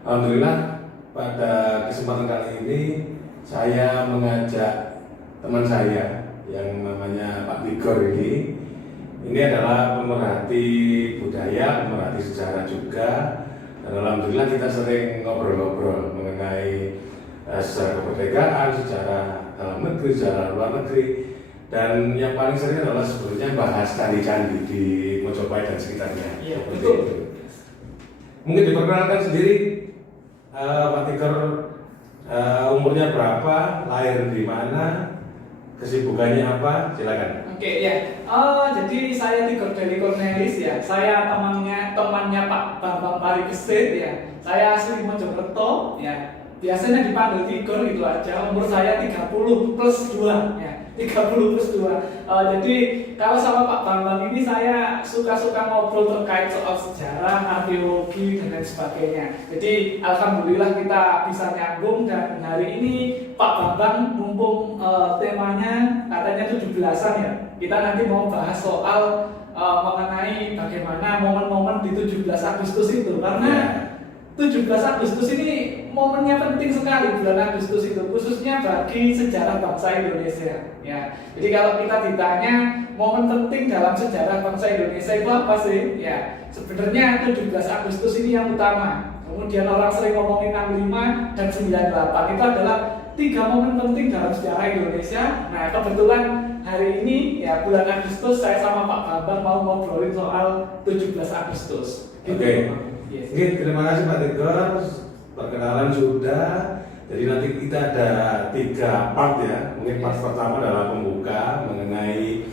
Alhamdulillah pada kesempatan kali ini saya mengajak teman saya yang namanya Pak Tigor ini. Ini adalah pemerhati budaya, pemerhati sejarah juga. Dan alhamdulillah kita sering ngobrol-ngobrol mengenai sejarah kemerdekaan, sejarah dalam negeri, sejarah luar negeri. Dan yang paling sering adalah sebetulnya bahas candi-candi di Mojopahit dan sekitarnya. Iya, betul. Mungkin diperkenalkan sendiri, Pak Tigor, umurnya berapa, lahir di mana, kesibukannya apa, silakan. Oke, ya. Jadi saya Tigor dari Cornelis ya. Saya temannya Pak Bambang Parikesit ya. Saya asli Mojokerto ya. Biasanya dipanggil Tigor itu aja. Umur saya 30 plus 2 ya. 30 plus 2. Jadi kalau sama Pak Bambang ini saya suka-suka ngobrol terkait soal sejarah, arkeologi dan lain sebagainya. Jadi alhamdulillah kita bisa nyambung, dan hari ini Pak Bambang mumpung temanya katanya 17-an ya. Kita nanti mau bahas soal mengenai bagaimana momen-momen di 17 Agustus itu, karena 17 Agustus ini momennya penting sekali, bulan Agustus itu khususnya bagi sejarah bangsa Indonesia ya. Jadi kalau kita ditanya momen penting dalam sejarah bangsa Indonesia itu apa sih ya, sebenarnya 17 Agustus ini yang utama. Kemudian orang sering ngomongin 65 dan 98 itu adalah 3 momen penting dalam sejarah Indonesia. Nah kebetulan hari ini ya bulan Agustus saya sama Pak Bambang mau ngobrolin soal 17 Agustus gitu. Oke. Yes. Oke, terima kasih Pak Tigor. Perkenalan sudah. Jadi nanti kita ada 3 part ya. Mungkin part pertama adalah pembuka mengenai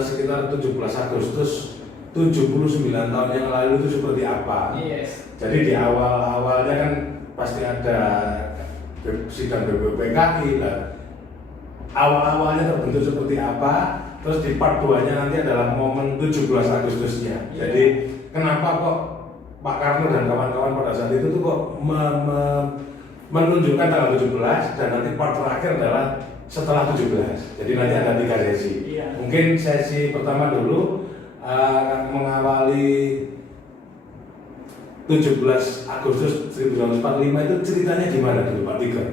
sekitar 17 Agustus 79 tahun yang lalu itu seperti apa. Yes. Jadi di awalnya kan pasti ada sidang BPPKI lah. Awalnya terbentuk seperti apa. Terus di part 2-nya nanti adalah momen 17 Agustusnya. Yeah. Jadi kenapa kok Pak Karno dan kawan-kawan pada saat itu tuh kok menunjukkan tanggal 17, dan nanti part terakhir adalah setelah 17. Jadi nanti ada 3 sesi. Iya. Mungkin sesi pertama dulu mengawali 17 Agustus 1945 itu ceritanya gimana dulu Pak Tigor?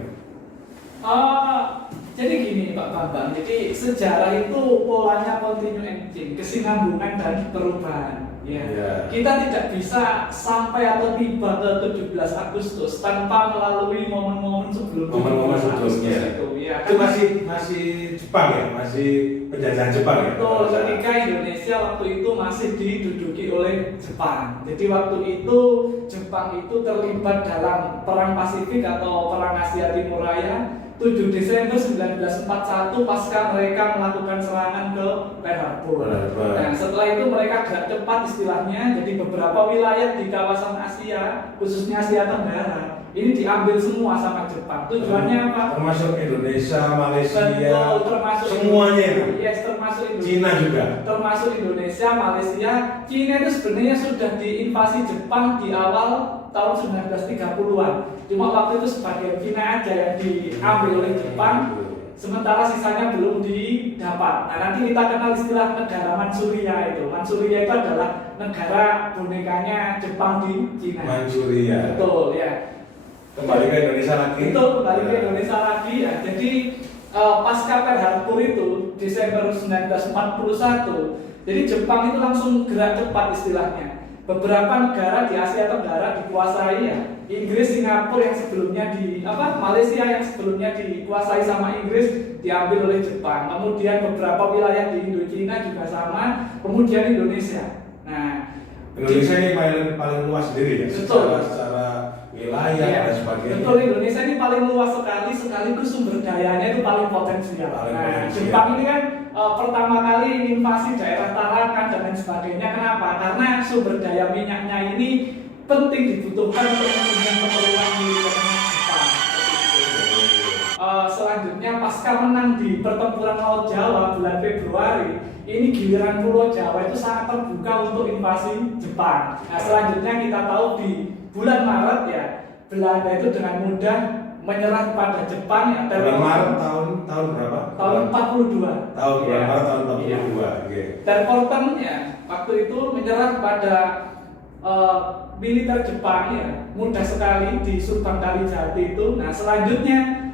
Jadi gini Pak Bambang, jadi sejarah itu polanya continue and change, kesinambungan dan perubahan. Ya. Yeah. Kita tidak bisa sampai atau tiba ke 17 Agustus tanpa melalui momen-momen sebelum sebelumnya. Itu, ya. Itu masih Jepang ya, masih penjajahan Jepang ya. Betul, ketika Indonesia waktu itu masih diduduki oleh Jepang. Jadi waktu itu Jepang itu terlibat dalam perang Pasifik atau perang Asia Timur Raya. 7 Desember 1941 pasca mereka melakukan serangan ke Pearl Harbor. Nah, setelah itu mereka gerak cepat istilahnya, jadi beberapa wilayah di kawasan Asia, khususnya Asia Tenggara, ini diambil semua sama Jepang. Tujuannya apa? Termasuk Indonesia, Malaysia, betul, termasuk semuanya. Yes, termasuk Indonesia. Cina juga. Termasuk Indonesia, Malaysia. Cina itu sebenarnya sudah diinvasi Jepang di awal tahun 1930-an. Cuma waktu itu sebagian Cina aja yang diambil oleh Jepang, sementara sisanya belum didapat. Nah nanti kita kenal istilah negara Manchuria itu. Manchuria itu adalah negara bonekanya Jepang di Cina. Manchuria. Betul ya. Kembali ke Indonesia lagi. Betul, kembali ke Indonesia lagi ya. Jadi pasca Pearl Harbor itu Desember 1941, jadi Jepang itu langsung gerak cepat istilahnya. Beberapa negara di Asia Tenggara dikuasai ya. Inggris, Singapura yang sebelumnya Malaysia yang sebelumnya dikuasai sama Inggris diambil oleh Jepang. Kemudian beberapa wilayah di Indochina juga sama. Kemudian Indonesia. Nah, Indonesia ini paling luas sendiri ya. Secara wilayah dan sebagainya. Betul, Indonesia ini paling luas sekaligus sumber dayanya itu paling potensial. Jepang ini kan pertama kali invasi daerah Tarakan dan lain sebagainya. Kenapa? Karena sumber daya minyaknya ini penting dibutuhkan untuk memenuhi keperluan militernya Jepang. Selanjutnya pasca menang di pertempuran Laut Jawa bulan Februari, ini giliran Pulau Jawa itu sangat terbuka untuk invasi Jepang. Nah selanjutnya kita tahu di bulan Maret ya, Belanda itu dengan mudah menyerah kepada Jepang ya. Bulan Maret tahun berapa? Tahun 42. Bulan Maret tahun 42. Terporten ya, waktu itu menyerah kepada militer Jepang ya mudah sekali di Subang Kalijati itu. Nah selanjutnya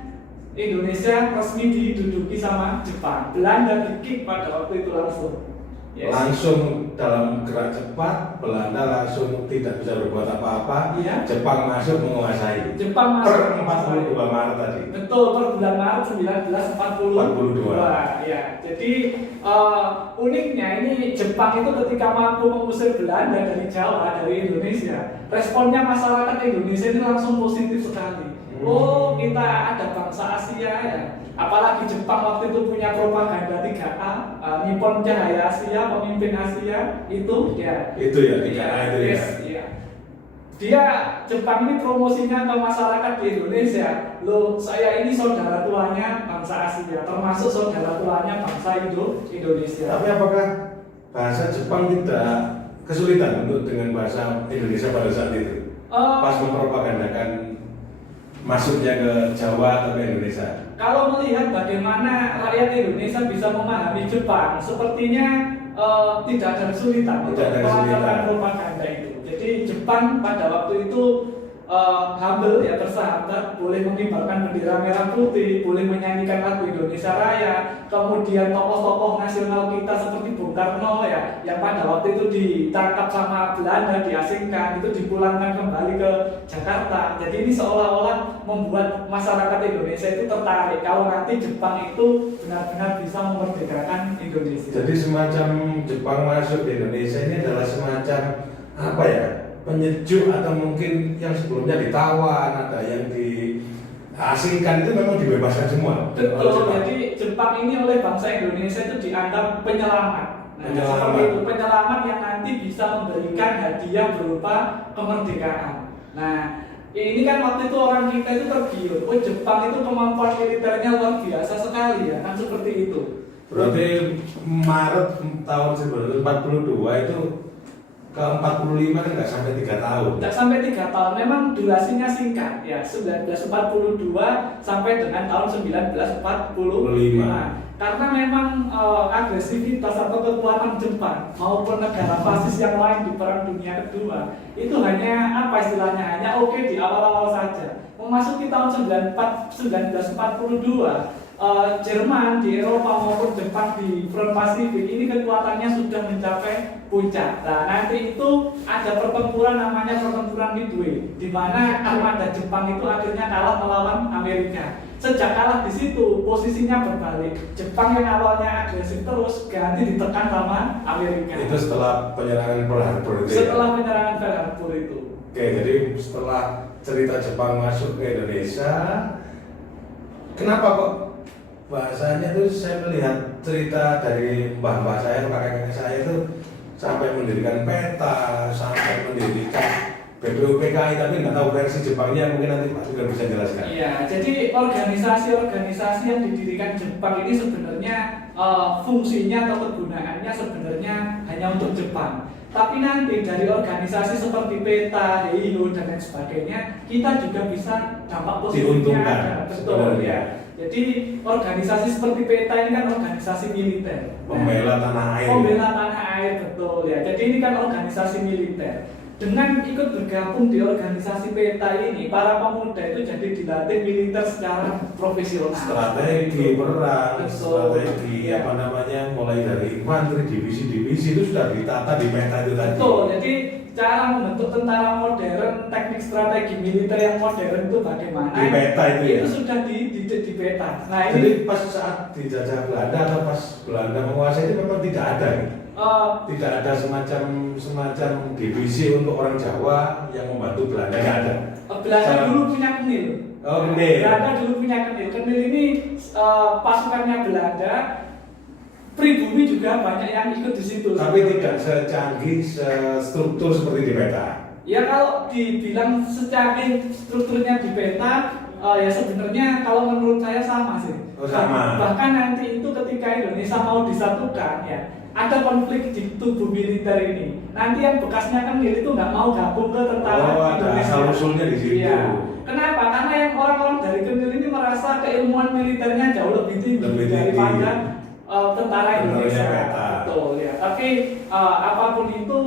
Indonesia resmi diduduki sama Jepang. Belanda di-kick pada waktu itu langsung. Yes. Langsung dalam gerak cepat, Belanda langsung tidak bisa berbuat apa-apa. Iya. Jepang masuk menguasai. Jepang masuk per 42 Maret tadi. Betul, per bulan Maret 1942. Ya, jadi uniknya ini Jepang itu ketika mampu mengusir Belanda dari Jawa, dari Indonesia, responnya masyarakat Indonesia ini langsung positif sekali. Oh, kita ada bangsa Asia ya. Apalagi Jepang waktu itu punya propaganda 3A, Nippon Cahaya Asia, pemimpin Asia itu ya. Itu ya 3A itu ya. Yes, ya. Dia Jepang ini promosinya ke masyarakat di Indonesia. Loh, saya ini saudara tuanya bangsa Asia, termasuk saudara tuanya bangsa Indonesia. Tapi apakah bahasa Jepang tidak kesulitan untuk dengan bahasa Indonesia pada saat itu? Pas mempropagandakan masuknya ke Jawa atau ke Indonesia. Kalau melihat bagaimana rakyat Indonesia bisa memahami Jepang, sepertinya tidak ada kesulitan untuk melakukan propaganda itu. Jadi Jepang pada waktu itu humble ya, bersahabat, boleh mengibarkan bendera merah putih, boleh menyanyikan lagu Indonesia Raya. Kemudian tokoh-tokoh nasional kita seperti Bung Karno ya, yang pada waktu itu ditangkap sama Belanda, diasingkan, itu dipulangkan kembali ke Jakarta. Jadi ini seolah-olah membuat masyarakat Indonesia itu tertarik kalau nanti Jepang itu benar-benar bisa memerdekakan Indonesia. Jadi semacam Jepang masuk di Indonesia ini adalah semacam apa ya? Penyejuk, atau mungkin yang sebelumnya ditawan, ada yang diasingkan, itu memang dibebaskan semua. Betul, jadi Jepang ini oleh bangsa Indonesia itu dianggap penyelamat. Nah, seperti itu, penyelamat yang nanti bisa memberikan hadiah berupa kemerdekaan. Nah, ini kan waktu itu orang kita itu tergiur, oh Jepang itu kemampuan militernya luar biasa sekali ya, kan seperti itu. Berarti Maret tahun 1942 itu ke 45 kan nggak sampai 3 tahun. Nggak sampai 3 tahun, memang durasinya singkat ya, 1942 sampai dengan tahun 1945. Karena memang agresivitas atau kekuatan Jepang maupun negara fasis yang lain di Perang Dunia Kedua itu hanya apa istilahnya, hanya oke di awal-awal saja. Memasuki tahun 1942 Jerman di Eropa maupun Jepang di front Pasifik ini kekuatannya sudah mencapai puncak. Nah, nanti itu ada pertempuran namanya pertempuran Midway, di mana armada Jepang itu akhirnya kalah melawan Amerika. Sejak kalah di situ posisinya berbalik. Jepang yang awalnya agresif terus ganti ditekan sama Amerika. Itu setelah penyerangan Pearl Harbor itu. Setelah penyerangan Pearl Harbor itu. Oke, jadi setelah cerita Jepang masuk ke Indonesia, kenapa kok bahasanya tuh saya melihat cerita dari mbah-mbah saya atau kakek-kakek saya itu sampai mendirikan peta, sampai mendirikan BPUPKI, tapi nggak tahu versi Jepangnya, mungkin nanti Pak juga bisa jelaskan. Iya, jadi organisasi-organisasi yang didirikan Jepang ini sebenarnya fungsinya atau kegunaannya sebenarnya hanya untuk Jepang. Tapi nanti dari organisasi seperti PETA, HIO dan lain sebagainya, kita juga bisa dampak positifnya ada. Betul ya. Jadi organisasi seperti PETA ini kan organisasi militer. Pembela tanah air. Pembela tanah air, betul ya. Jadi ini kan organisasi militer. Dengan ikut bergabung di organisasi PETA ini, para pemuda itu jadi dilatih militer secara profesional. Strategi perang, strategi ya. apa namanya, mulai dari infanteri, divisi-divisi itu sudah ditata di PETA itu tadi. Betul, jadi cara membentuk tentara modern, teknik strategi militer yang modern itu bagaimana? Di PETA itu ya? Itu sudah di PETA. Nah, jadi ini pas saat dijajah Belanda atau pas Belanda menguasai itu memang tidak ada nih? Tidak ada semacam divisi untuk orang Jawa yang membantu Belanda, nggak ada. Belanda dulu punya Kenil. Kenil. Belanda dulu punya Kenil. Kenil ini pasukannya Belanda. Pribumi juga banyak yang ikut di situ. Tapi tidak secanggih, struktur seperti di PETA. Ya kalau dibilang secanggih strukturnya di PETA, ya sebenarnya kalau menurut saya sama sih. Oh, sama. Bahkan nanti itu ketika Indonesia mau disatukan ya, ada konflik di tubuh militer ini. Nanti yang bekasnya Kenil itu nggak mau gabung ke tentara Indonesia. Ada asal-usulnya di situ. Iya. Kenapa? Karena yang orang-orang dari Kenil ini merasa keilmuan militernya jauh lebih tinggi daripada tentara Indonesia. PETA. Betul ya. Tapi apapun itu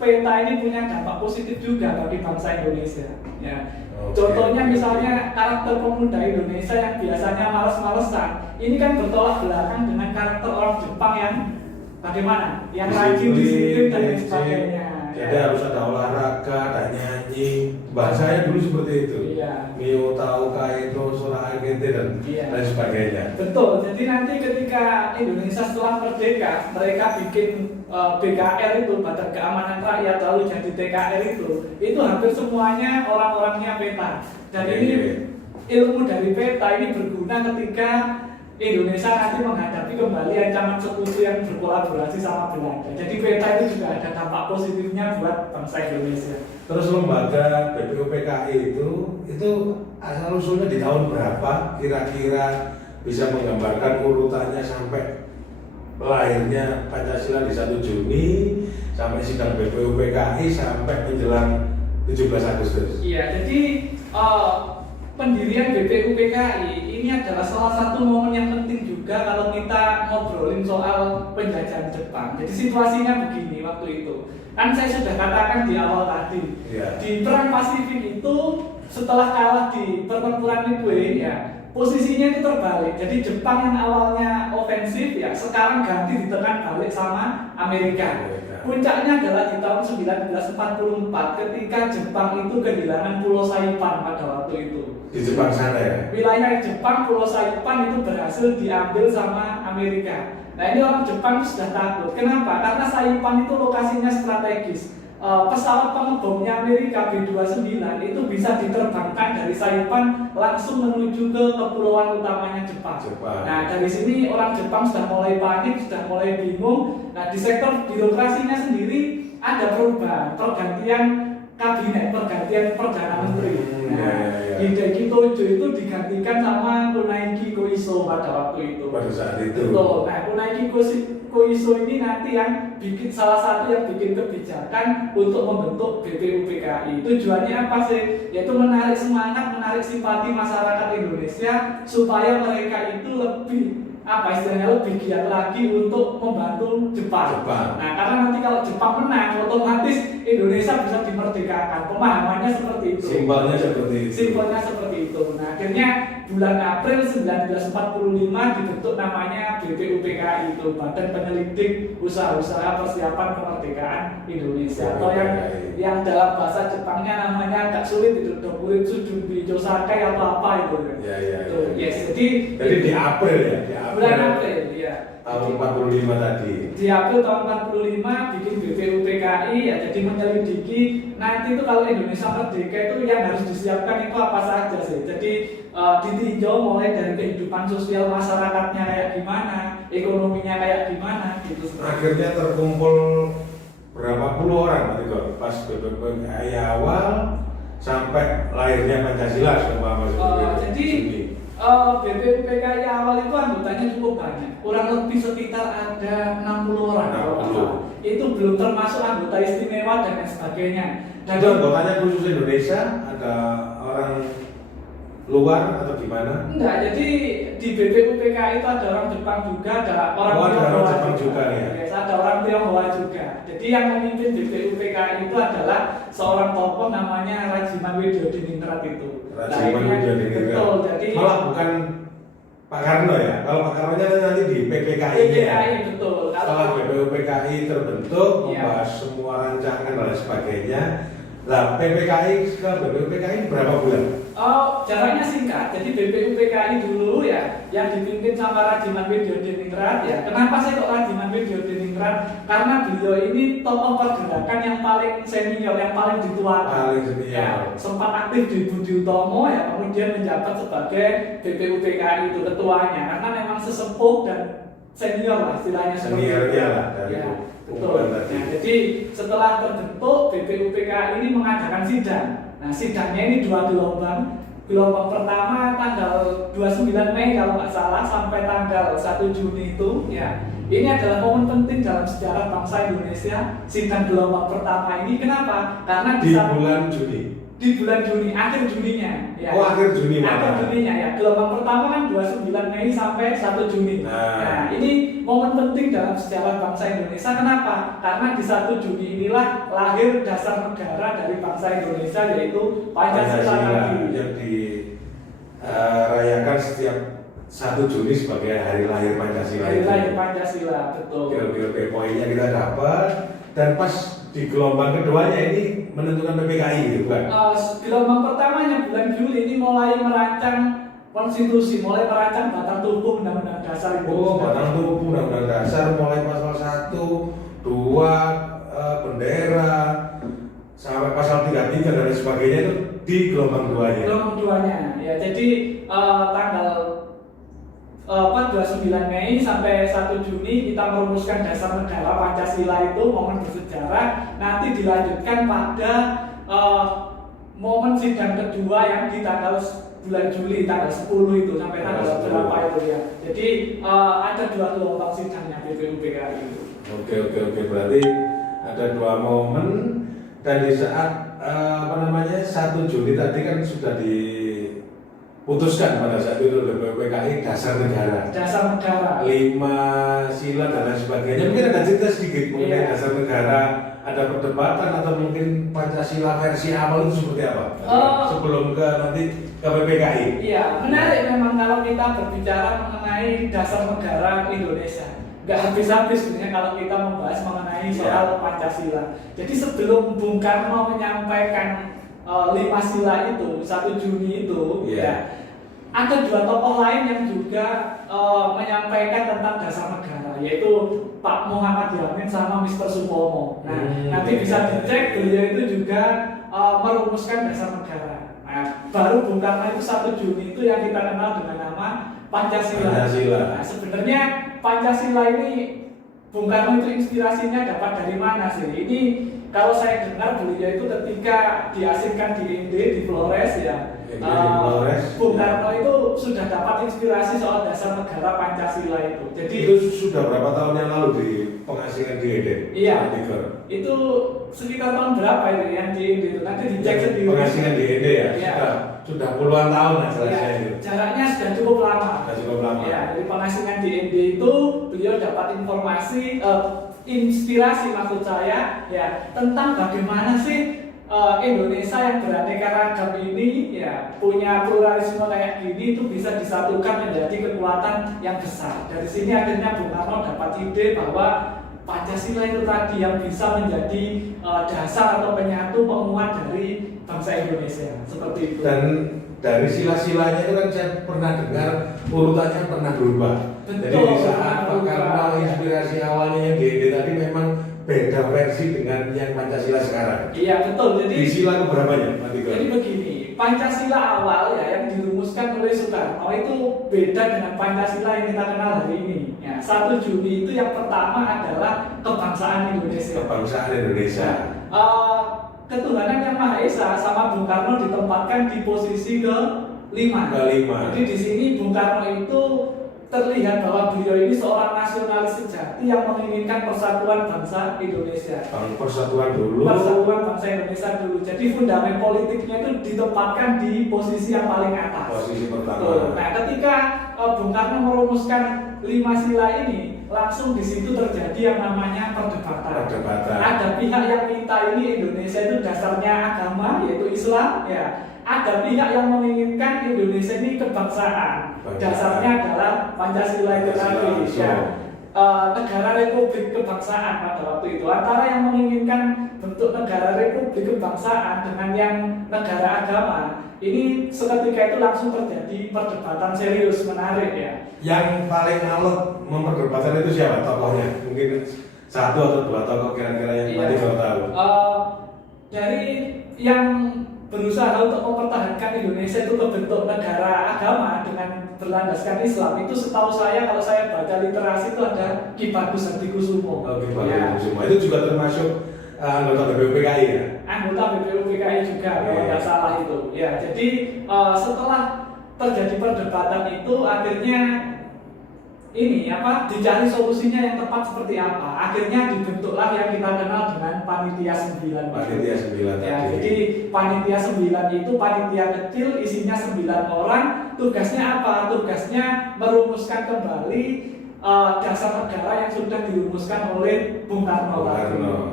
peta ini punya dampak positif juga bagi bangsa Indonesia. Ya. Oke. Contohnya misalnya karakter pemuda Indonesia yang biasanya males-malesan, ini kan bertolak belakang dengan karakter orang Jepang yang bagaimana? Yang rajin, disiplin dan lain sebagainya. Jadi harus ada olahraga, ada nyanyi. Bahasanya dulu seperti itu. Iya. Mio tahu kaito sora agente dan Iya. lain sebagainya. Betul, jadi nanti ketika Indonesia setelah merdeka, mereka bikin BKR itu, Badan Keamanan Rakyat, lalu jadi TKR itu hampir semuanya orang-orangnya peta. Dan Oke. ini ilmu dari peta ini berguna ketika Indonesia nanti menghadapi kembali ancaman sekutu yang berkolaborasi sama Belanda. Jadi peta itu juga ada dampak positifnya buat bangsa Indonesia. Terus lembaga BPUPKI itu asal usulnya di tahun berapa? Kira-kira bisa menggambarkan urutannya sampai lahirnya Pancasila di 1 Juni sampai sidang BPUPKI sampai menjelang 17 Agustus. Iya, jadi pendirian BPUPKI ini adalah salah satu momen yang penting juga kalau kita ngobrolin soal penjajahan Jepang. Jadi situasinya begini waktu itu. Kan saya sudah katakan di awal tadi, Iya. di Perang Pasifik itu setelah kalah di pertempuran Midway ya, posisinya itu terbalik. Jadi Jepang yang awalnya ofensif ya sekarang ganti ditekan balik sama Amerika. Puncaknya adalah di tahun 1944 ketika Jepang itu kehilangan Pulau Saipan pada waktu itu. Di Jepang sana ya. Wilayah Jepang, Pulau Saipan itu berhasil diambil sama Amerika. Nah ini orang Jepang sudah takut. Kenapa? Karena Saipan itu lokasinya strategis. Pesawat pengebomnya Amerika B-29 itu bisa diterbangkan dari Saipan langsung menuju ke kepulauan utamanya Jepang. Nah dari sini orang Jepang sudah mulai panik, sudah mulai bingung. Nah di sektor birokrasinya sendiri ada perubahan, pergantian kabinet, pergantian perdana menteri. Nah, Hideki Tojo itu digantikan sama Kunaiki Koiso pada waktu itu. Pada saat itu. Betul. Nah, Kunaiki Koiso ini nanti yang bikin salah satu yang bikin kebijakan untuk membentuk BPUPKI. Tujuannya apa sih? Yaitu menarik semangat, menarik simpati masyarakat Indonesia supaya mereka itu lebih istilahnya lebih giat lagi untuk membantu Jepang. Nah, karena nanti kalau Jepang menang, otomatis Indonesia bisa dimerdekakan. Pemahamannya seperti itu. Simpelnya seperti itu. Simpelnya seperti itu. Nah, akhirnya bulan April 1945 dibentuk namanya BPUPKI itu, Badan Penyelidik Usaha-usaha Persiapan Kemerdekaan Indonesia. Atau yang dalam bahasa Jepangnya namanya agak sulit itu, Dokuritsu Junbi Josakai atau apa itu. Ya. Yes, jadi di April ya, bulan April ya. Tahun 45 tadi. Di April tahun 45 bikin BPUPKI ya, jadi menyelidiki nanti itu kalau Indonesia merdeka itu yang harus disiapkan itu apa saja sih. Jadi ditinjau mulai dari kehidupan sosial masyarakatnya kayak gimana, ekonominya kayak gimana gitu. Akhirnya terkumpul berapa puluh orang tadi kok pas BPUPKI awal sampai lahirnya Pancasila semua jadi BPUPKI awal itu anggotanya cukup banyak, kurang lebih sekitar ada 60 orang. 60. Itu belum termasuk anggota istimewa dan lain sebagainya. Dan itu anggotanya khusus Indonesia, ada orang luar atau gimana? Enggak, jadi di BPUPKI itu ada orang Jepang juga, ada orang Jepang juga ya. Yes, ada orang Tionghoa juga. Jadi yang memimpin BPUPKI itu adalah seorang tokoh namanya Rajiman Widyodiningrat itu. Rajiman Widyodiningrat. Betul, jadi malah bukan Pak Karno ya. Kalau Pak Karno nanti di PPKI. PPKI betul. Setelah BPUPKI terbentuk, Iya. membahas semua rancangan dan sebagainya. Lah PPKI ke BPUPKI berapa bulan? Oh, jaraknya singkat. Jadi BPUPKI dulu ya, yang dipimpin sama Rajiman Widyodiningrat ya. Kenapa sih kok Rajiman Widyodiningrat? Karena beliau ini tokoh pergerakan yang paling senior, yang paling dituakan. Paling senior. Ya, sempat aktif di Budi Utomo ya, kemudian menjabat sebagai BPUPKI itu ketuanya. Karena memang sesepuh dan senior lah istilahnya. Seniornya lah dari ya, betul. Nah, jadi setelah terbentuk BPUPKI ini mengadakan sidang. Nah, sidangnya ini 2 gelombang. Gelombang pertama tanggal 29 Mei kalau nggak salah sampai tanggal 1 Juni itu ya. Ini adalah momen penting dalam sejarah bangsa Indonesia. Sidang gelombang pertama ini kenapa? Karena di bulan Juni. di bulan Juni, akhir Juninya ya. Oh, akhir Juni Akhir Juninya ya. Gelombang pertama kan 29 Mei sampai 1 Juni. Nah, ini momen penting dalam sejarah bangsa Indonesia. Kenapa? Karena di 1 Juni inilah lahir dasar negara dari bangsa Indonesia, yaitu Pancasila yang dirayakan setiap 1 Juni sebagai hari lahir Pancasila. Hari lahir Pancasila, betul. Oke, poinnya kita dapat. Dan pas di gelombang keduanya ini menentukan PPKI gitu kan? Gelombang pertamanya bulan Juli ini mulai merancang konstitusi, mulai merancang batang tubuh Undang-Undang Dasar Indonesia. Oh, batang tubuh Undang-Undang Dasar mulai pasal 1, 2, bendera sampai pasal 33 dan lain sebagainya itu di gelombang keduanya. Gelombang keduanya, ya. Jadi tanggal 29 Mei sampai 1 Juni kita merumuskan dasar negara Pancasila, itu momen bersejarah. Nanti dilanjutkan pada momen sidang kedua yang di tanggal bulan Juli, tanggal 10 itu sampai tanggal berapa itu ya. Jadi ada 2 gelombang sidangnya BPUPKI itu. Oke, berarti ada 2 momen. Dan di saat 1 Juni tadi kan sudah diputuskan pada saat itu BPUPKI dasar negara. Dasar negara. 5 sila dan lain sebagainya. Mungkin ada cerita sedikit mengenai dasar negara, ada perdebatan atau mungkin Pancasila versi awal itu seperti apa? Sebelum nanti ke PPKI. Iya, menarik memang kalau kita berbicara mengenai dasar negara Indonesia. Nggak habis-habis sebenarnya kalau kita membahas mengenai soal Pancasila. Jadi sebelum Bung Karno menyampaikan 5 sila itu, 1 Juni itu, ya, ada 2 tokoh lain yang juga menyampaikan tentang dasar negara, yaitu Pak Muhammad Yamin sama Mr. Supomo. Nah, nanti bisa dicek, beliau itu juga merumuskan dasar negara. Nah, baru Bung Karno itu 1 Juni itu yang kita kenal dengan nama Pancasila. Nah, sebenarnya Pancasila ini Bung Karno itu inspirasinya dapat dari mana sih? Ini kalau saya dengar beliau itu ketika diasingkan di Inde, di Flores ya, Bung Karno itu sudah dapat inspirasi soal dasar negara Pancasila itu. Jadi itu sudah berapa tahun yang lalu di pengasingan di Inde? Iya. Itu sekitar tahun berapa itu yang di Inde itu? Nanti dicek sendiri. Pengasingan di Inde ya? Iya. Sudah puluhan tahun lah selesai itu. Jaraknya sudah cukup lama. Ya, dari pengasingan di Inde itu beliau dapat informasi, inspirasi maksud saya ya, tentang bagaimana sih Indonesia yang beraneka ragam ini ya, punya pluralisme kayak gini itu bisa disatukan menjadi kekuatan yang besar. Dari sini akhirnya Bung Karno dapat ide bahwa Pancasila itu tadi yang bisa menjadi dasar atau penyatu penguat dari bangsa Indonesia, seperti itu. Dan dari sila-silanya itu kan saya pernah dengar urutannya pernah berubah. Betul, jadi di saat Pak Karno inspirasi awalnya yang di tadi memang beda versi dengan yang Pancasila sekarang. Iya betul. Jadi di sila keberapanya, Pak Tigor? Jadi begini, Pancasila awal ya yang dirumuskan oleh Soekarno itu beda dengan Pancasila yang kita kenal hari ini. Ya, 1 Juni itu yang pertama adalah kebangsaan Indonesia. Kebangsaan Indonesia. Ketuhanan Yang Maha Esa sama Bung Karno ditempatkan di posisi ke-5. Jadi di sini Bung Karno itu terlihat bahwa beliau ini seorang nasionalis sejati yang menginginkan persatuan bangsa Indonesia. Persatuan dulu. Persatuan bangsa Indonesia dulu. Jadi fundament politiknya itu ditempatkan di posisi yang paling atas. Posisi pertama. Nah, ketika Bung Karno merumuskan 5 sila ini, langsung di situ terjadi yang namanya perdebatan. Ada pihak yang minta ini Indonesia itu dasarnya agama, yaitu Islam, ya. Ada pihak yang menginginkan Indonesia ini kebangsaan. Dasarnya adalah Pancasila itu tadi. Ya. Negara Republik Kebangsaan pada waktu itu. Antara yang menginginkan bentuk negara Republik Kebangsaan dengan yang negara agama, ini seketika itu langsung terjadi perdebatan serius, menarik ya. Yang paling alot memperdebatkan itu siapa tokohnya? Mungkin 1 atau 2 tokoh kira-kira yang tadi kau tahu. Dari yang berusaha untuk mempertahankan Indonesia itu berbentuk negara agama dengan berlandaskan Islam, itu setahu saya, kalau saya baca literasi itu ada Ki Bagus Hardikusumo. Ki Bagus Hardikusumo itu juga termasuk anggota BPUPKI ya? Anggota BPUPKI juga, kalau nggak salah itu. Ya, jadi setelah terjadi perdebatan itu, akhirnya dicari solusinya yang tepat seperti apa. Akhirnya dibentuklah yang kita kenal dengan panitia 9. Panitia 9 Ya, tadi. jadi panitia 9 itu panitia kecil isinya 9 orang. Tugasnya apa? Tugasnya merumuskan kembali dasar negara yang sudah dirumuskan oleh Bung Karno.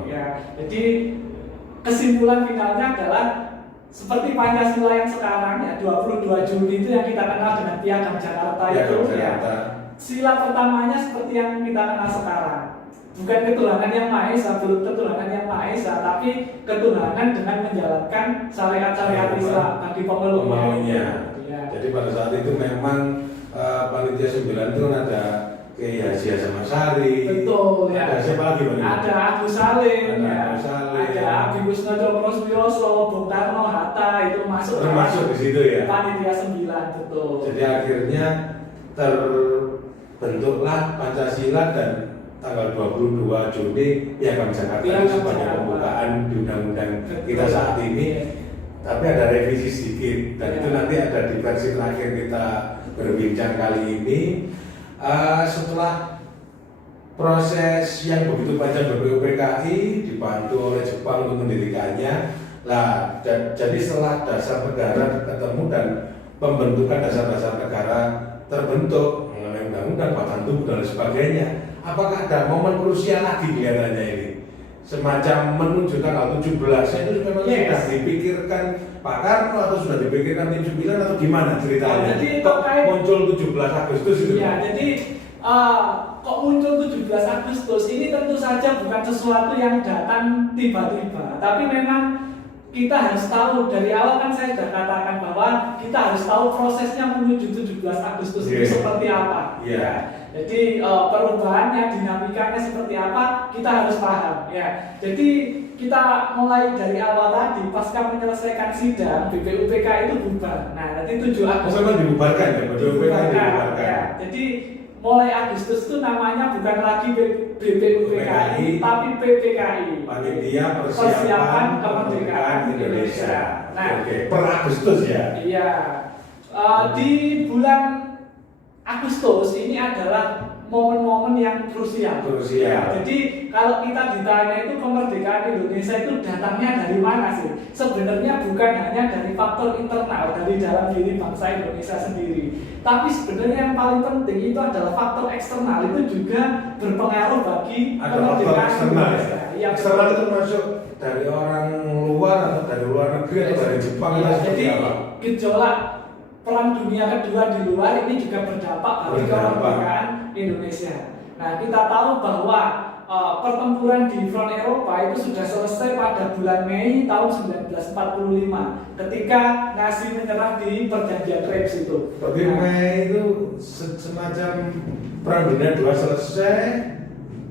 Ya, jadi kesimpulan finalnya adalah seperti Pancasila yang sekarang ya 22 Juli itu yang kita kenal dengan Piagam Jakarta itu ya. Sila pertamanya seperti yang kita kenal sekarang. Bukan ketuhanan yang Maha Esa, belum ketuhanan yang Maha Esa, tapi ketuhanan dengan menjalankan syariat-syariat Islam bagi pemeluknya. Ya. Jadi pada saat itu memang panitia 9 itu ada Kiai Haji Hasyim Asy'ari. Betul ya. Ada siapa lagi Pak? Ada Agus Salim, ada Abi Kusno Cokrosuyoso, Bung Karno, Hatta itu termasuk di situ ya. Panitia 9 betul. Jadi akhirnya terbentuklah Pancasila dan tanggal 22 Juni Piagam Jakarta itu sebagai pembukaan di undang-undang kita saat ini. Tapi ada revisi sedikit dan itu nanti ada di versi terakhir kita berbincang kali ini. Setelah proses yang begitu panjang BPUPKI dibantu oleh Jepang untuk mendirikannya, jadi setelah dasar negara ketemu dan pembentukan dasar-dasar negara terbentuk mengenai undang-undang, batang tubuh dan sebagainya, apakah ada momen krusial lagi kelihatannya ini? Semacam menuju tanggal 17 itu memang sudah dipikirkan Pak Karno atau sudah dipikirkan tim 9 atau gimana ceritanya? Jadi kok muncul 17 Agustus itu? Ya, jadi kok muncul 17 Agustus ini tentu saja bukan sesuatu yang datang tiba-tiba, tapi memang kita harus tahu dari awal. Kan saya sudah katakan bahwa kita harus tahu prosesnya menuju 17 Agustus itu seperti apa. Jadi perubahannya, dinamikanya seperti apa, kita harus paham ya. Jadi kita mulai dari awal tadi, pasca menyelesaikan sidang BPUPK itu bubar. Nah, nanti 7 Agustus memang dibubarkan ya, dibubarkan. Ya. Jadi mulai Agustus itu namanya bukan lagi BPUPKI tapi PPKI. Panitia Persiapan Kemerdekaan Indonesia. Nah, per Agustus ya. Iya. Di bulan Agustus ini adalah momen-momen yang krusial. Ya, jadi kalau kita ditanya itu kemerdekaan Indonesia itu datangnya dari mana sih? Sebenarnya bukan hanya dari faktor internal dari dalam diri bangsa Indonesia sendiri, tapi sebenarnya yang paling penting itu adalah faktor eksternal, itu juga berpengaruh bagi kemerdekaan Indonesia. Yang eksternal itu masuk dari orang luar atau dari luar negeri atau dari Jepang ya, atau jadi apa? Gejolak Perang Dunia Kedua di luar ini juga berdampak bagi kemerdekaan Indonesia. Nah, kita tahu bahwa pertempuran di front Eropa itu sudah selesai pada bulan Mei tahun 1945 ketika Nazi menyerah di perjanjian Krebs itu. Tapi Mei itu semacam Perang Dunia II selesai,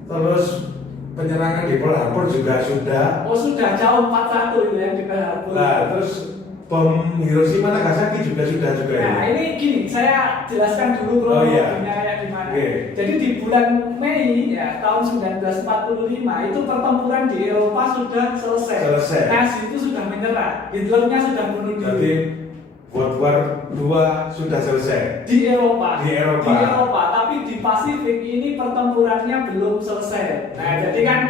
terus penyerangan di Pearl Harbor juga sudah. Oh, sudah jauh 41 itu yang di Pearl Harbor. Nah, terus bom Hiroshima Nagasaki juga sudah Nah, ini gini, saya jelaskan dulu kronologinya kayak gimana. Jadi di bulan Mei ya tahun 1945 itu pertempuran di Eropa sudah selesai. Nazi itu sudah menyerah, Hitlernya sudah bunuh diri. Jadi World War II sudah selesai di Eropa. Di Eropa, tapi di Pasifik ini pertempurannya belum selesai. Nah, jadi kan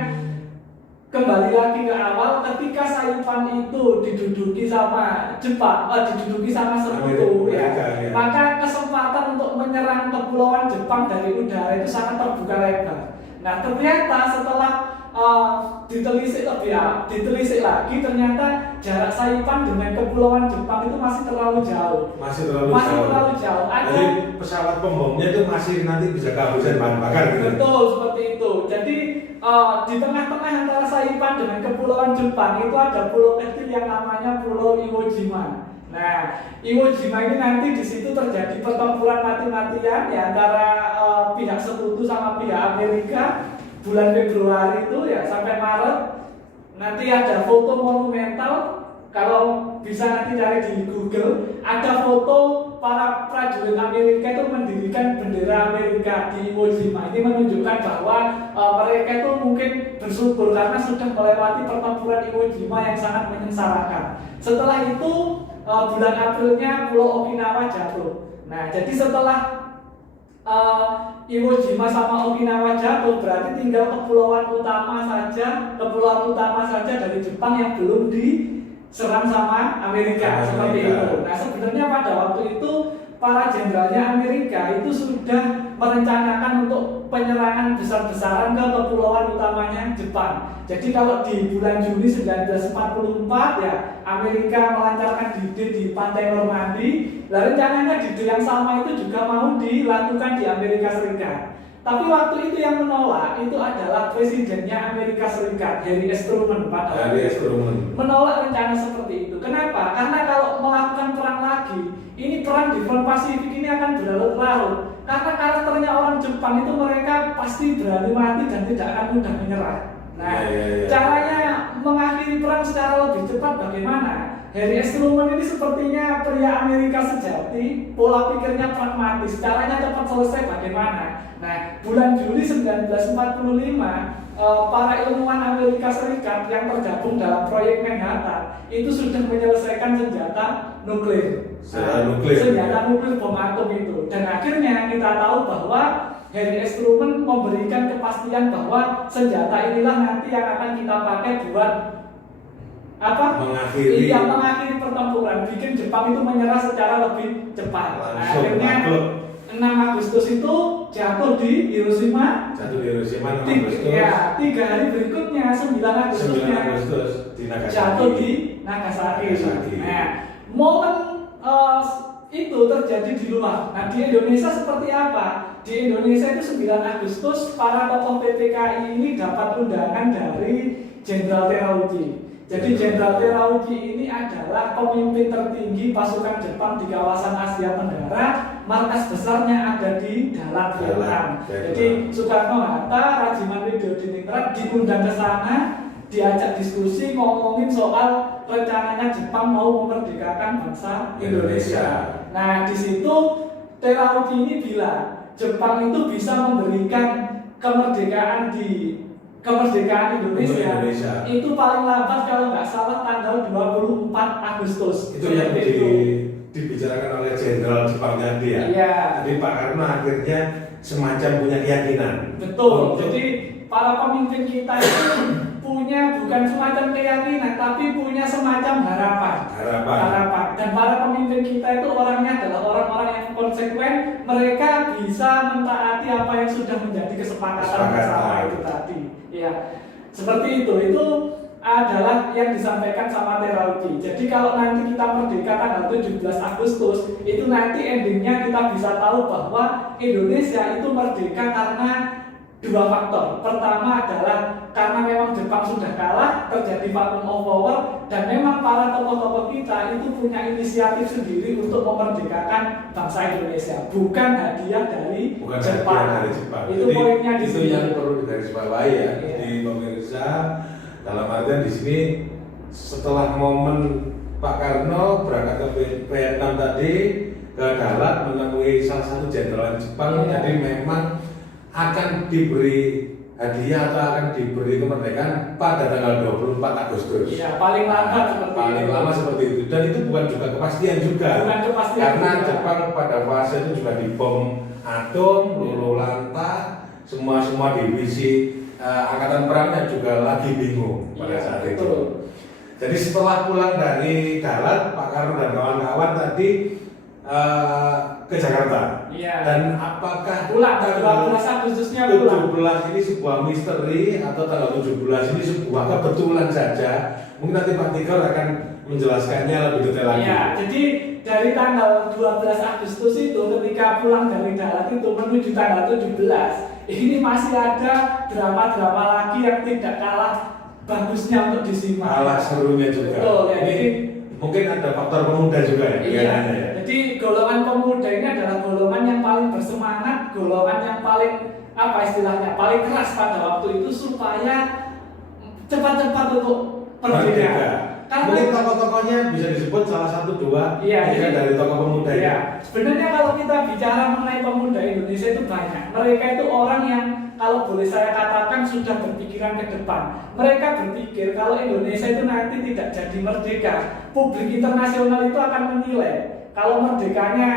kembali lagi ke awal, ketika Saipan itu diduduki sama Jepang, diduduki sama Sekutu ya, maka kesempatan untuk menyerang kepulauan Jepang dari udara itu sangat terbuka lebar. Nah, ternyata setelah ditelisik lagi, ternyata jarak Saipan dengan kepulauan Jepang itu masih terlalu jauh. Masih terlalu jauh. Jadi pesawat pembomnya itu masih nanti bisa kehabisan bahan bakar gitu. Betul, seperti itu. Jadi di tengah-tengah antara Saipan dengan kepulauan Jepang itu ada pulau kecil yang namanya Pulau Iwo Jima. Nah, Iwo Jima ini nanti di situ terjadi pertempuran mati-matian ya antara pihak Sekutu sama pihak Amerika bulan Februari itu ya sampai Maret. Nanti ada foto monumental, kalau bisa nanti cari di Google, ada foto para prajurit Amerika itu mendirikan bendera Amerika di Iwo Jima. Ini menunjukkan bahwa mereka itu mungkin bersyukur karena sudah melewati pertempuran Iwo Jima yang sangat menyengsarakan. Setelah itu bulan Aprilnya Pulau Okinawa jatuh. Nah, jadi setelah Iwo Jima sama Okinawa jatuh, berarti tinggal kepulauan utama saja dari Jepang yang belum diserang sama Amerika, seperti itu. Nah, sebenarnya pada waktu itu para jenderalnya Amerika itu sudah merencanakan untuk penyerangan besar-besaran ke kepulauan utamanya Jepang. Jadi kalau di bulan Juni 1944 ya, Amerika melancarkan D-Day di pantai Normandy. Lalu rencananya D-Day yang sama itu juga mau dilakukan di Amerika Serikat. Tapi waktu itu yang menolak itu adalah presidennya Amerika Serikat, Harry S. Truman pada waktu itu. Menolak rencana seperti itu. Kenapa? Karena kalau melakukan perang lagi, ini perang di front Pasifik ini akan berlarut-larut. Karena karakternya orang Jepang itu mereka pasti berani mati dan tidak akan mudah menyerah. Nah, caranya mengakhiri perang secara lebih cepat bagaimana? Harry S. Truman ini sepertinya pria Amerika sejati, pola pikirnya pragmatis, caranya cepat selesai bagaimana? Nah, bulan Juli 1945, para ilmuwan Amerika Serikat yang tergabung dalam proyek Manhattan itu sudah menyelesaikan senjata nuklir. Senjata nuklir bom atom itu. Dan akhirnya kita tahu bahwa Harry S. Truman memberikan kepastian bahwa senjata inilah nanti yang akan kita pakai buat mengakhiri pertempuran, bikin Jepang itu menyerah secara lebih cepat. Nah, akhirnya 6 Agustus itu jatuh di Hiroshima. 6 Agustus. Ya, 3 hari berikutnya 9 Agustus jatuh di Nagasaki. Nah, momen itu terjadi di luar. Nah, di Indonesia seperti apa? Di Indonesia itu 9 Agustus para tokoh PPKI ini dapat undangan dari Jenderal Terauchi. Jadi Jenderal Terauchi ini adalah pemimpin tertinggi pasukan Jepang di kawasan Asia Tenggara. Markas besarnya ada di Dalat, Vietnam. Jadi Soekarno-Hatta, Rajiman Widyodiningrat diundang ke sana, diajak diskusi ngomongin soal rencananya Jepang mau memerdekakan bangsa Indonesia. Nah, di situ Terauchi ini bilang Jepang itu bisa memberikan kemerdekaan Indonesia itu paling lambat kalau nggak salah tanggal 24 Agustus. Itu yang dibicarakan oleh Jenderal Jepang tadi ya. Iya. Jadi Pak Karno akhirnya semacam punya keyakinan. Betul. Jadi para pemimpin kita itu punya bukan semacam keyakinan, tapi punya semacam harapan. Dan para pemimpin kita itu orangnya adalah orang-orang yang konsekuen. Mereka bisa mentaati apa yang sudah menjadi kesepakatan bersama itu tadi. Ya, seperti itu. Itu adalah yang disampaikan sama Terauchi. Jadi kalau nanti kita merdeka tanggal 17 Agustus, itu nanti endingnya kita bisa tahu bahwa Indonesia itu merdeka karena 2 faktor. Pertama adalah karena memang Jepang sudah kalah, terjadi vacuum of power, dan memang para tokoh-tokoh kita itu punya inisiatif sendiri untuk memerdekakan bangsa Indonesia, bukan hadiah dari Jepang. Itu poinnya di sini. Itu yang perlu digarisbawahi ya, di pemirsa. Dalam artian di sini setelah momen Pak Karno berangkat ke Vietnam tadi, ke Dalat menemui salah satu jenderal Jepang, jadi memang akan diberi hadiah atau akan diberi kemerdekaan pada tanggal 24 Agustus. Iya, paling lama seperti itu. Dan itu bukan juga kepastian juga. Karena juga. Jepang pada fase itu juga dibom atom, luluh lantak, semua divisi angkatan perangnya juga lagi bingung pada saat itu. Jadi setelah pulang dari Dalat, Pak Karno dan kawan-kawan tadi ke Jakarta. Iya. Dan apakah tanggal 12 Agustusnya 17 ini sebuah misteri atau tanggal 17 ini sebuah kebetulan saja? Mungkin nanti Pak Tigor akan menjelaskannya lebih detail lagi. Iya, jadi dari tanggal 12 Agustus itu ketika pulang dari Dalat itu menuju tanggal 17, ini masih ada drama-drama lagi yang tidak kalah bagusnya untuk disimak. Kalah serunya juga. Betul, ya. Ini mungkin ada faktor pemuda juga ya. Iya. Jadi golongan pemuda ini adalah golongan yang paling bersemangat, golongan yang paling paling keras pada waktu itu supaya cepat-cepat untuk merdeka. Mungkin tokoh-tokohnya bisa disebut salah satu dua dari tokoh pemuda ini. Sebenarnya kalau kita bicara mengenai pemuda Indonesia itu banyak. Mereka itu orang yang kalau boleh saya katakan sudah berpikiran ke depan. Mereka berpikir kalau Indonesia itu nanti tidak jadi merdeka, publik internasional itu akan menilai kalau merdekanya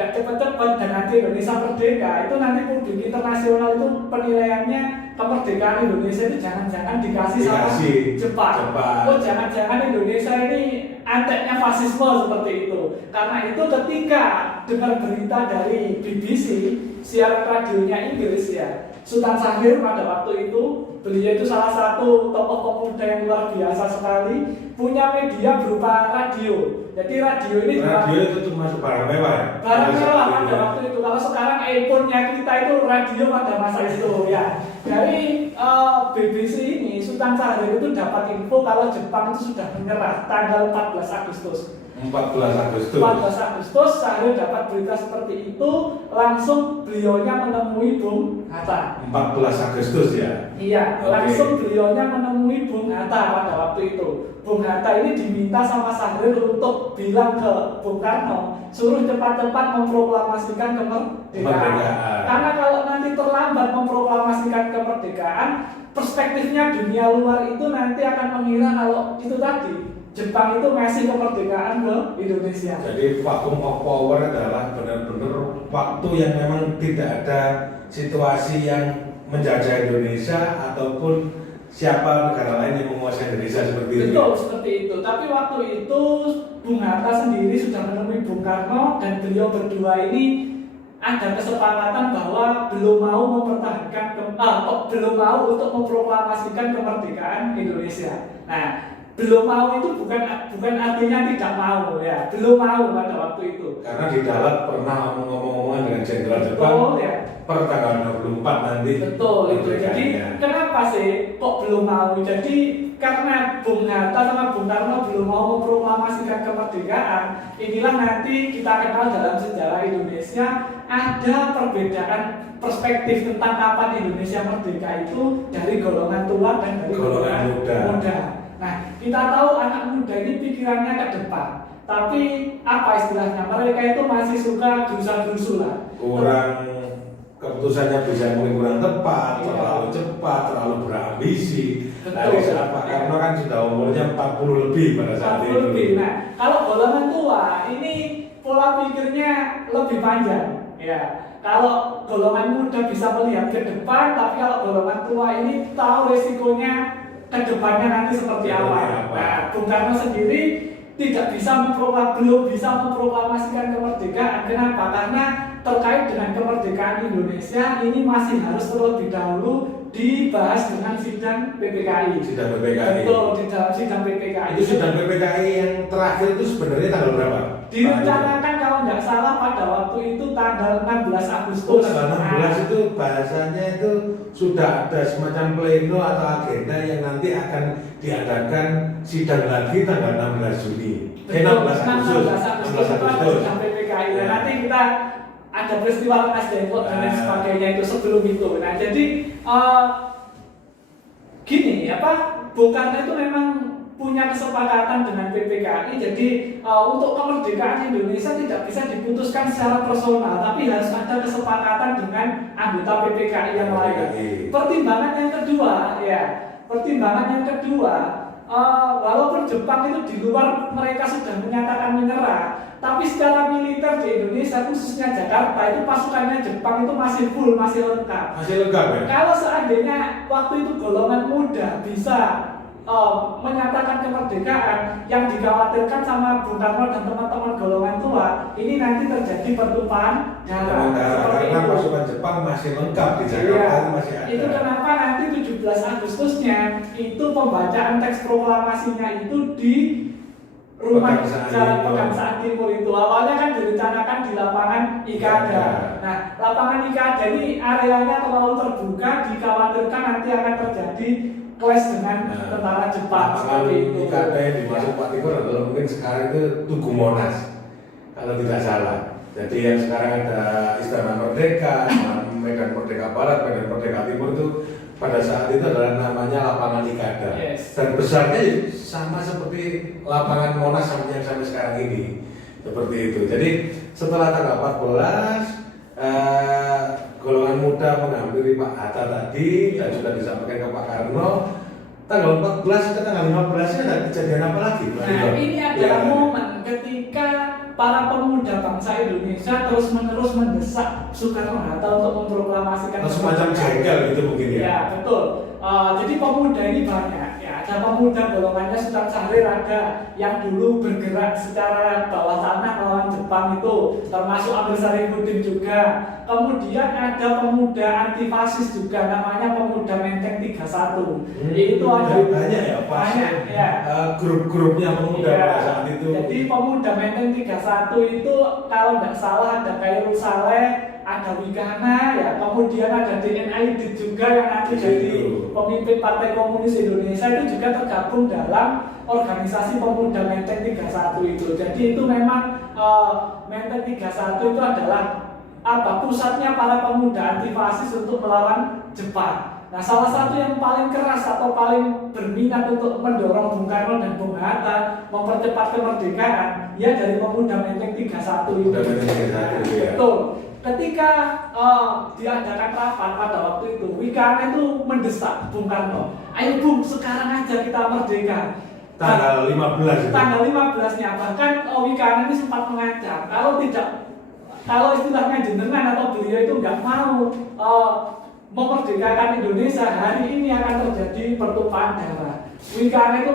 nggak cepat-cepat dan nanti Indonesia merdeka, itu nanti publik internasional itu penilaiannya kemerdekaan Indonesia itu jangan-jangan dikasih sama Jepang. Oh jangan-jangan Indonesia ini anteknya fasisme seperti itu. Karena itu ketika dengar berita dari BBC, siaran radionya Inggris ya, Sultan Syahrir pada waktu itu, beliau itu salah satu tokoh pemuda yang luar biasa sekali, punya media berupa radio. Jadi radio ini itu cuma barang mewah ya? Barang mewah pada waktu itu. Kalau sekarang iPhone-nya kita itu radio pada masa itu ya. Dari BBC ini, Sultan Syahrir itu dapat info kalau Jepang itu sudah menyerah tanggal 14 Agustus. 14 Agustus Syahrir dapat berita seperti itu, langsung beliaunya menemui Bung Hatta. 14 Agustus ya? Iya, langsung beliaunya menemui Bung Hatta pada waktu itu. Bung Hatta ini diminta sama Syahrir untuk bilang ke Bung Karno, suruh cepat-cepat memproklamasikan kemerdekaan. Karena kalau nanti terlambat memproklamasikan kemerdekaan, perspektifnya dunia luar itu nanti akan mengira kalau itu tadi Jepang itu ngasih kemerdekaan ke Indonesia. Jadi vacuum of power adalah benar-benar waktu yang memang tidak ada situasi yang menjajah Indonesia ataupun siapa negara lain yang menguasai Indonesia seperti itu. Betul, seperti itu. Tapi waktu itu Bung Hatta sendiri sudah menemui Bung Karno dan beliau berdua ini ada kesepakatan bahwa belum mau mempertahankan belum mau untuk memproklamasikan kemerdekaan Indonesia. Nah, belum mau itu bukan artinya tidak mau ya, belum mau pada waktu itu. Karena di dalam pernah ngomong-ngomongan dengan Jenderal Jepang. Betul ya. Per tanggal 24 nanti. Betul itu. Jadi kenapa sih kok belum mau? Jadi karena Bung Hatta sama Bung Karno belum mau memproklamasikan kemerdekaan. Inilah nanti kita kenal dalam sejarah Indonesia ada perbedaan perspektif tentang kapan Indonesia merdeka itu dari golongan tua dan dari golongan muda. Nah, kita tahu anak muda ini pikirannya ke depan. Tapi apa istilahnya? Mereka itu masih suka gerusa-gerusulan. Kurang keputusannya bisa mungkin kurang tepat, terlalu cepat, terlalu berambisi. Betul. Karena kan sudah umurnya 40 lebih pada saat itu. Lebih. Nah, kalau golongan tua ini pola pikirnya lebih panjang. Ya, kalau golongan muda bisa melihat ke depan, tapi kalau golongan tua ini tahu resikonya kedepannya nanti seperti apa. Nah, Bung Karno sendiri belum bisa memproklamasikan kemerdekaan. Kenapa? Karena terkait dengan kemerdekaan Indonesia ini masih harus terlebih dahulu dibahas dengan sidang PPKI. Sidang PPKI. Betul, di dalam sidang PPKI. Itu sidang PPKI yang terakhir itu sebenarnya tanggal berapa? Direncanakan kalau nggak salah pada waktu itu tanggal 16 Agustus. Oh, tanggal 16 itu bahasanya itu sudah ada semacam pleno atau agenda yang nanti akan diadakan sidang lagi tanggal 16 Juni. 16 Agustus. Sampai PKI. Ya. Nanti kita ada peristiwa Mas Dengkot dan lain sebagainya itu sebelum itu. Nah, jadi gini, Bung Karno itu memang punya kesepakatan dengan PPKI. Jadi untuk kemerdekaan Indonesia tidak bisa diputuskan secara personal, tapi harus ada kesepakatan dengan anggota PPKI yang lain. Pertimbangan yang kedua, walaupun Jepang itu di luar mereka sudah menyatakan menyerah, tapi secara militer di Indonesia khususnya Jakarta itu pasukannya Jepang itu masih full, masih lengkap. Ya? Kalau seandainya waktu itu golongan muda bisa menyatakan kemerdekaan, yang dikhawatirkan sama Bung Karno dan teman-teman golongan tua, ini nanti terjadi pertumpahan darah. Karena pasukan Jepang masih lengkap di Jakarta, itu masih ada. Itu kenapa nanti 17 Agustusnya itu pembacaan teks proklamasinya itu di rumah Jalan Pegangsaan Timur itu. Awalnya kan direncanakan di lapangan Ikada. Nah, lapangan Ikada ini areanya terlalu terbuka, dikhawatirkan nanti akan terjadi clash dengan tentara Jepang seperti itu. Ikada yang dimaksud Pak Timur adalah mungkin sekarang itu Tugu Monas, kalau tidak salah. Jadi yang sekarang ada Istana Merdeka, Medan Merdeka Barat, Medan Merdeka Timur itu pada saat itu adalah namanya lapangan Ikada. Yes. Dan besarnya sama seperti lapangan Monas yang sampai sekarang ini. Seperti itu. Jadi setelah tanggal 14 golongan muda menghampiri Pak Hatta tadi dan sudah disampaikan ke Pak Karno. Tanggal 14 ke tanggal 15 ada kejadian apa lagi? Nah, ini adalah momen ketika para pemuda bangsa Indonesia terus-menerus mendesak Soekarno-Hatta untuk memproklamasikan semacam jengkel gitu mungkin ya. Ya, betul. Jadi pemuda ini banyak. Ya, ada pemuda golongannya Sultan Syahrir, ada yang dulu bergerak secara bawah tanah melawan Jepang itu, termasuk Amir Syarifuddin juga. Kemudian ada pemuda anti fasis juga, namanya Pemuda Menteng 31. Itu ada banyak ya, banyak ya. Grup-grupnya pemuda pada saat itu. Jadi Pemuda Menteng 31 itu kalau tidak salah ada Khairul Saleh, ada Wigana ya, kemudian ada DNID juga yang nanti jadi pemimpin Partai Komunis Indonesia, itu juga tergabung dalam organisasi Pemuda Menteng 31 itu. Jadi itu memang Menteng 31 itu adalah pusatnya para pemuda anti fasis untuk melawan Jepang. Nah, salah satu yang paling keras atau paling berminat untuk mendorong Bung Karno dan Bung Hatta mempercepat kemerdekaan ya dari Pemuda Menteng 31 itu. Betul. Ketika diadakan rapat pada waktu itu, Wigana itu mendesak Bung Karno, ayo Bung, sekarang aja kita merdeka. Tanggal 15 itu. Tanggal 15-nya, bahkan Wigana ini sempat mengancam kalau istilahnya jenengan atau beliau itu nggak mau memerdekakan Indonesia, hari ini akan terjadi pertumpahan darah. Wigana itu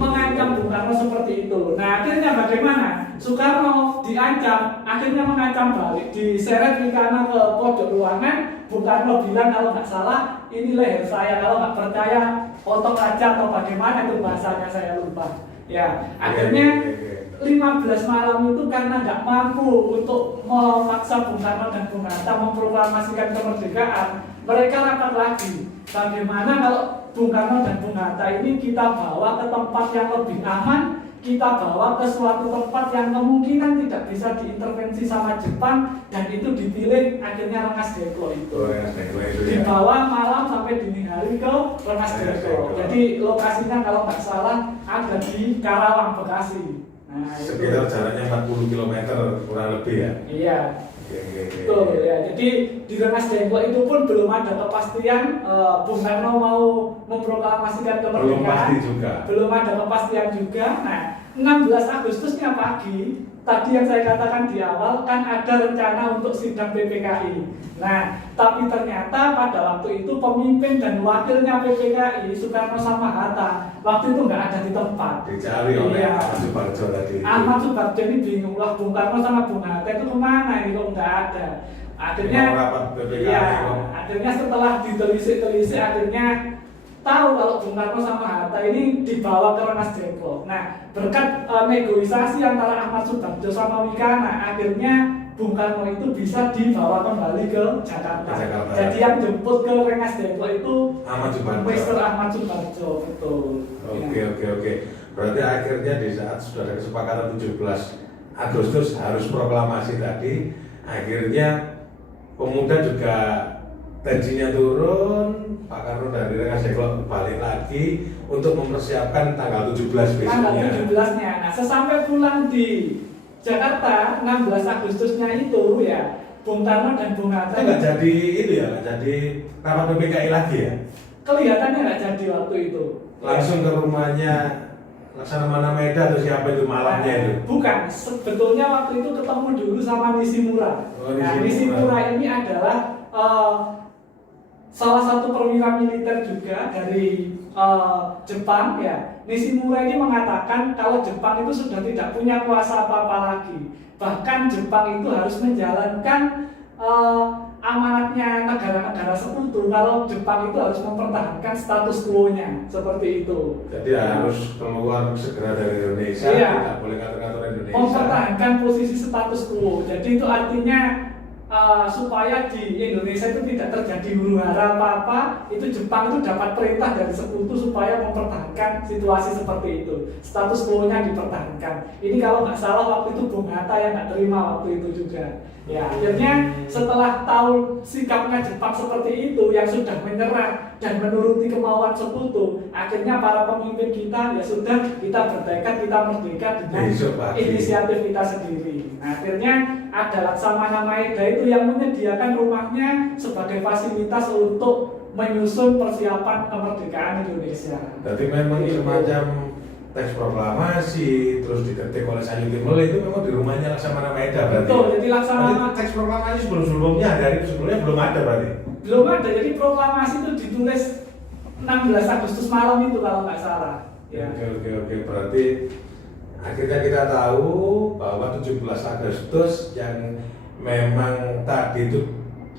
mengancam Bung Karno seperti itu. Nah, akhirnya bagaimana? Soekarno diancam, akhirnya mengancam balik, diseret Wigana ke pojok ruangan. Bung Karno bilang kalau nggak salah, ini leher saya, kalau nggak percaya potong aja atau bagaimana itu bahasanya, saya lupa. Ya, akhirnya 15 malam itu karena nggak mampu untuk memaksa Bung Karno dan Bung Hatta memproklamasikan kemerdekaan, mereka rapat lagi. Bagaimana kalau Bung Karno dan Bung Hatta ini kita bawa ke tempat yang lebih aman, kita bawa ke suatu tempat yang kemungkinan tidak bisa diintervensi sama Jepang, dan itu dipilih akhirnya Rengas Dengklok itu. Dibawa malam sampai dini hari ke Rengas Dengklok. Jadi lokasinya kalau nggak salah ada di Karawang, Bekasi. Nah, sekitar jaraknya 40 km kurang lebih ya. Iya. Betul ya. Jadi di Rengas Dengklok itu pun belum ada kepastian Bung Karno mau memproklamasikan kemerdekaan. Belum pasti juga. Belum ada kepastian juga. Nah, 16 Agustusnya pagi, tadi yang saya katakan di awal kan ada rencana untuk sidang PPKI. Nah, tapi ternyata pada waktu itu pemimpin dan wakilnya PPKI, Soekarno sama Hatta, waktu itu nggak ada di tempat. Dicari oleh Ahmad Subarjo tadi. Ahmad Subarjo ini bingung, lah Bung Karno sama Bung Hatta itu kemana ini kok nggak ada. Akhirnya, akhirnya setelah ditelisik-telisik, akhirnya tahu kalau Bung Karno sama Hatta ini dibawa ke Rengas Dengklok. Nah, berkat negosiasi antara Ahmad Subarjo sama Wigana, akhirnya Bung Karno itu bisa dibawa kembali ke Jakarta. Jadi yang jemput ke Rengas Dengklok itu Mr. Ahmad Subarjo, betul. Oke. Berarti akhirnya di saat sudah ada kesepakatan 17 Agustus harus proklamasi tadi, akhirnya pemuda juga tensinya turun, Pak Karno dari Rengas Dengklok balik lagi untuk mempersiapkan tanggal 17 besoknya. Tanggal 17-nya. Nah, sesampai pulang di Jakarta 16 Agustusnya itu ya, Bung Karno dan Bung Hatta nggak jadi itu ya, nggak jadi rapat PPKI lagi ya? Kelihatannya nggak jadi waktu itu. Langsung ke rumahnya Laksamana Meda atau siapa itu malamnya itu? Bukan, sebetulnya waktu itu ketemu dulu sama Nishimura. Nishimura ini adalah salah satu perwira militer juga dari Jepang ya. Nishimura ini mengatakan kalau Jepang itu sudah tidak punya kuasa apa-apa lagi. Bahkan Jepang itu harus menjalankan amanatnya negara-negara sekutu, kalau Jepang itu harus mempertahankan status quo-nya seperti itu. Jadi harus keluar segera dari Indonesia, tidak boleh ngatur-ngatur Indonesia. Mempertahankan posisi status quo. Jadi itu artinya supaya di Indonesia itu tidak terjadi huru-hara apa-apa, itu Jepang itu dapat perintah dari sekutu supaya mempertahankan situasi seperti itu, status quo-nya dipertahankan. Ini kalau nggak salah waktu itu Bung Hatta yang nggak terima waktu itu juga. Ya, akhirnya setelah tahu sikapnya Jepang seperti itu yang sudah menyerah dan menuruti kemauan sekutu, akhirnya para pemimpin kita ya sudah, kita bertekad, kita merdeka dengan inisiatif kita sendiri. Nah, akhirnya ada Laksamana Maeda itu yang menyediakan rumahnya sebagai fasilitas untuk menyusun persiapan kemerdekaan Indonesia. Jadi memang semacam teks proklamasi, terus diketik oleh Sanyu Timur itu memang di rumahnya Laksamana Maeda berarti. Betul, jadi Laksamana Berarti teks proklamasi sebelumnya dari sebelumnya belum ada berarti. belum ada. Jadi proklamasi itu ditulis 16 Agustus malam itu kalau nggak salah. Ya. Oke. Berarti akhirnya kita tahu bahwa 17 Agustus yang memang tadi itu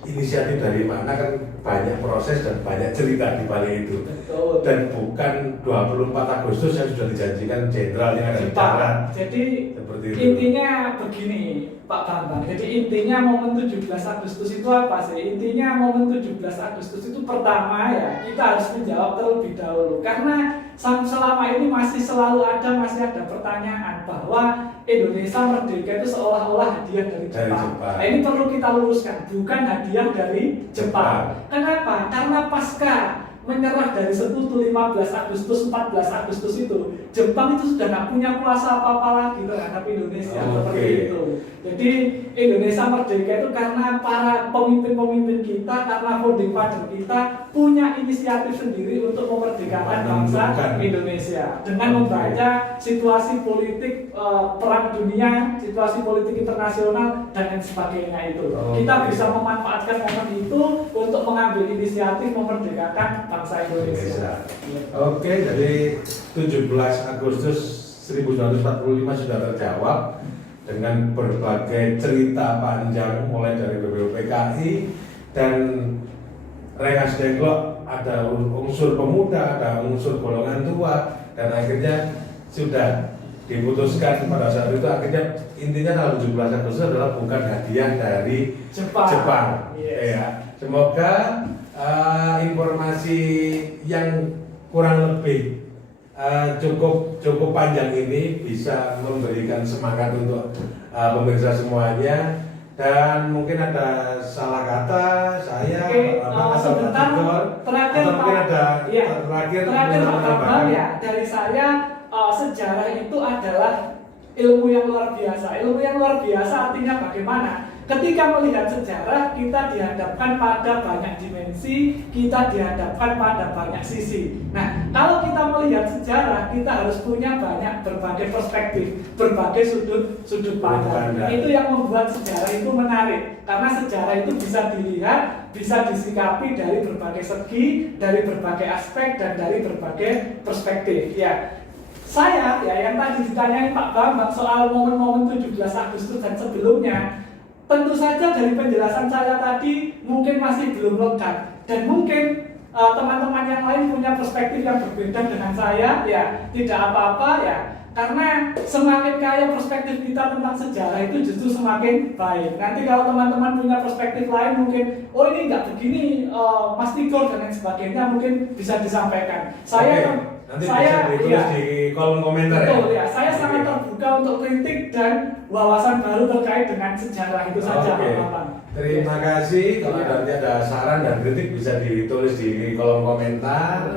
inisiatif dari mana kan banyak proses dan banyak cerita di balik itu. Betul. Dan bukan 24 Agustus yang sudah dijanjikan jenderal yang ada di darat. Jadi Seperti itu. intinya begini Pak Bambang. Jadi intinya momen 17 Agustus itu apa sih? Intinya momen 17 Agustus itu pertama ya kita harus menjawab terlebih dahulu karena selama ini masih ada pertanyaan bahwa Indonesia merdeka itu seolah-olah hadiah dari Jepang. Nah, ini perlu kita luruskan, bukan hadiah dari Jepang. Kenapa? Karena pasca menyerah dari sekutu 15 Agustus, 14 Agustus itu Jepang itu sudah nggak punya kuasa apa-apa lagi terhadap Indonesia. Seperti itu. Jadi Indonesia merdeka itu karena para pemimpin-pemimpin kita, karena founding father kita punya inisiatif sendiri untuk memerdekakan bangsa Indonesia dengan membaca situasi politik perang dunia, situasi politik internasional dan lain sebagainya itu. Kita bisa memanfaatkan momen itu untuk mengambil inisiatif memerdekakan bangsa Indonesia. Oke, jadi 17 Agustus 1945 sudah terjawab dengan berbagai cerita panjang mulai dari BPUPKI dan Rengas Dengklok, ada unsur pemuda, ada unsur golongan tua, dan akhirnya sudah diputuskan pada saat itu. Akhirnya intinya tanggal 17 Agustus adalah bukan hadiah dari Jepang. Yes. Ya. Semoga informasi yang kurang lebih cukup panjang ini bisa memberikan semangat untuk pemirsa semuanya. Dan mungkin ada salah kata saya sebentar terakhir atau mungkin ada terakhir Pak Bambang ya dari saya. Sejarah itu adalah ilmu yang luar biasa. Ilmu yang luar biasa artinya bagaimana? Ketika melihat sejarah, kita dihadapkan pada banyak dimensi, kita dihadapkan pada banyak sisi. Nah, kalau kita melihat sejarah, kita harus punya banyak berbagai perspektif, berbagai sudut pandang. Itu yang membuat sejarah itu menarik, karena sejarah itu bisa dilihat, bisa disikapi dari berbagai segi, dari berbagai aspek, dan dari berbagai perspektif. Ya. Saya yang tadi ditanyai Pak Bambang soal momen-momen 17 Agustus dan sebelumnya, tentu saja dari penjelasan saya tadi mungkin masih belum lengkap dan mungkin teman-teman yang lain punya perspektif yang berbeda dengan saya, ya tidak apa-apa ya. Karena semakin kaya perspektif kita tentang sejarah itu justru semakin baik. Nanti kalau teman-teman punya perspektif lain mungkin, oh ini nggak begini, Mas Tigor dan lain sebagainya mungkin bisa disampaikan. Nanti bisa ditulis di kolom komentar. Betul, ya. Saya sangat terbuka untuk kritik dan wawasan baru terkait dengan sejarah itu saja. Terima kasih. Kalau nanti ada saran dan kritik bisa ditulis di kolom komentar.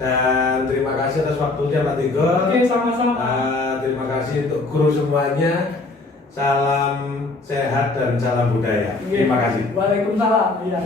Dan terima kasih atas waktunya Pak Tigor. Oke, sama-sama. Terima kasih untuk guru semuanya. Salam sehat dan salam budaya. Terima kasih. Waalaikumsalam. Ya.